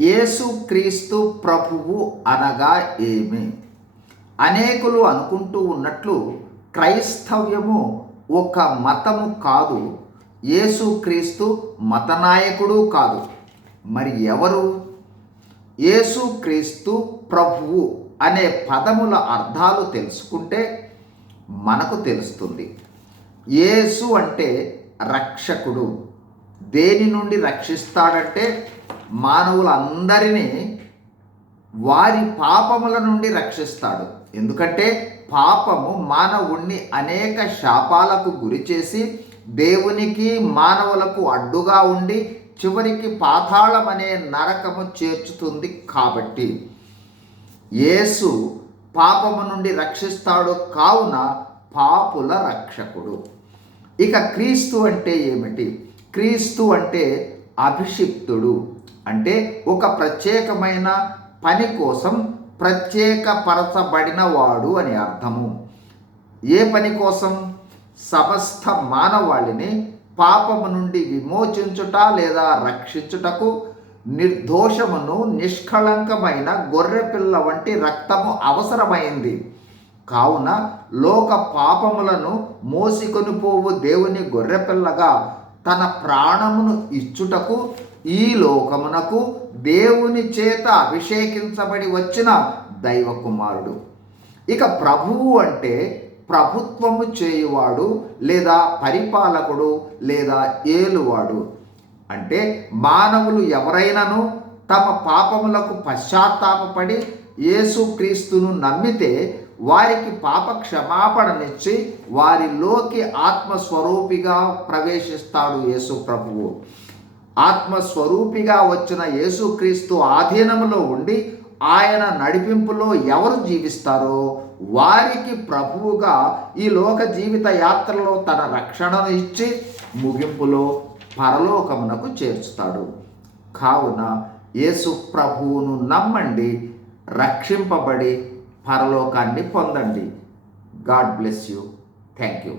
యేసుక్రీస్తు ప్రభువు అనగా ఏమి? అనేకులు అనుకుంటూ ఉన్నట్లు క్రైస్తవ్యము ఒక మతము కాదు, యేసుక్రీస్తు మతనాయకుడు కాదు. మరి ఎవరు? యేసుక్రీస్తు ప్రభువు అనే పదముల అర్థాలు తెలుసుకుంటే మనకు తెలుస్తుంది. యేసు అంటే రక్షకుడు. దేని నుండి రక్షిస్తాడంటే మానవులందరినీ వారి పాపముల నుండి రక్షిస్తాడు. ఎందుకంటే పాపము మానవుణ్ణి అనేక శాపాలకు గురి చేసి దేవునికి మానవులకు అడ్డుగా ఉండి చివరికి పాతాళం అనే నరకము చేర్చుతుంది. కాబట్టి యేసు పాపము నుండి రక్షిస్తాడు, కావున పాపుల రక్షకుడు. ఇక క్రీస్తు అంటే ఏమిటి? క్రీస్తు అంటే అభిషిక్తుడు, అంటే ఒక ప్రత్యేకమైన పని కోసం ప్రత్యేకపరచబడిన వాడు అని అర్థము. ఏ పని కోసం? సమస్త మానవాళిని పాపము నుండి విమోచించుట లేదా రక్షించుటకు నిర్దోషమును నిష్కళంకమైన గొర్రెపిల్ల వంటి రక్తము అవసరమైంది. కావున లోక పాపములను మోసికొని పోవు దేవుని గొర్రెపిల్లగా తన ప్రాణమును ఇచ్చుటకు ఈ లోకమునకు దేవుని చేత అభిషేకించబడి వచ్చిన దైవ కుమారుడు. ఇక ప్రభువు అంటే ప్రభుత్వము చేయువాడు లేదా పరిపాలకుడు లేదా ఏలువాడు. అంటే మానవులు ఎవరైనాను తమ పాపములకు పశ్చాత్తాపపడి యేసుక్రీస్తును నమ్మితే వారికి పాప క్షమాపణనిచ్చి వారిలోకి ఆత్మస్వరూపిగా ప్రవేశిస్తాడు యేసు ప్రభువు. ఆత్మస్వరూపిగా వచ్చిన యేసుక్రీస్తు ఆధీనములో ఉండి ఆయన నడిపింపులో ఎవరు జీవిస్తారో వారికి ప్రభువుగా ఈ లోక జీవిత యాత్రలో తన రక్షణను ఇచ్చి ముగింపులో పరలోకమునకు చేర్చుతాడు. కావున యేసు ప్రభువును నమ్మండి, రక్షింపబడి పరలోకాన్ని పొందండి. God bless you. Thank you.